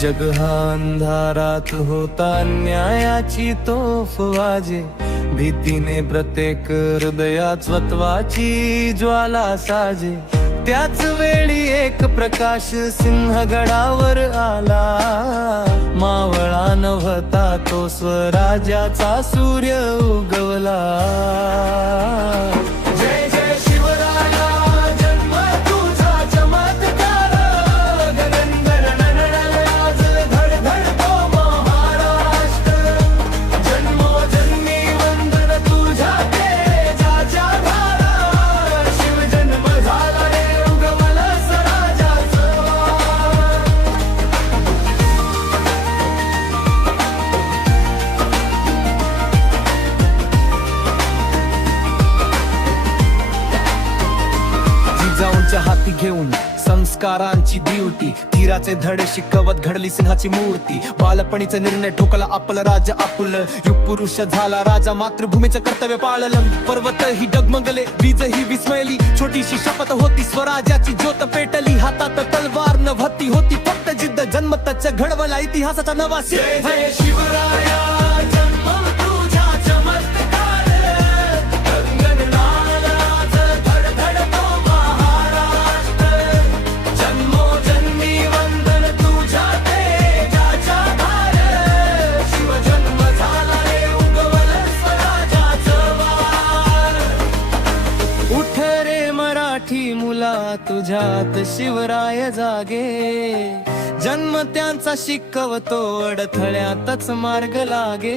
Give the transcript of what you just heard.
जग हा अंधारात होता, न्यायाची तोफ वाजे, भीतीने प्रत्येक हृदयात स्वत्वाची ज्वाला साजे. त्याच वेळी एक प्रकाश सिंहगडावर आला, मावळा नव्हता तो स्वराज्याचा सूर्य उगवला. जय जय शिवराया, जन्म तुझा चमत्कार, गगन आज धड धडतो महाराष्ट्र. जन्मोजन्मी वंदन तुझ्या तेजाच्या धारा, शिव जन्म झाला रे उगवला स्वराज्याचं वार. जिजाऊंच्या हाती घेऊन संस्कारांची ड्युटी, तीराचे धडे शिकवत घडली सिंहाची मूर्ती. बालपणीचा निर्णय ठोकला आपलं राज्य आपुलं, युगपुरुष झाला राजा, मातृभूमीचं कर्तव्य पाळलं. पर्वत ही डगमगले, वीज ही विस्मयली, छोटीशी शपथ होती स्वराज्याची ज्योत पेटली. हातात तलवार नव्हती, होती फक्त जिद्द, जन्मतच घडवला इतिहासाचा नवा शे. जय शिवराया, जन्म तुझा चमत्कार, गगनाला आज धडधडतो महाराष्ट्र. जन्मोजन्मी वंदन तुझ्या तेजाच्या धार, शिव जन्म झाला रे उगवला स्वराज्याचं वार. उठ रे मराठी मुला, तुझ्यात शिवराय जागे, जन्म त्यांचा शिकवतो, अडथळ्यातच मार्ग लागे.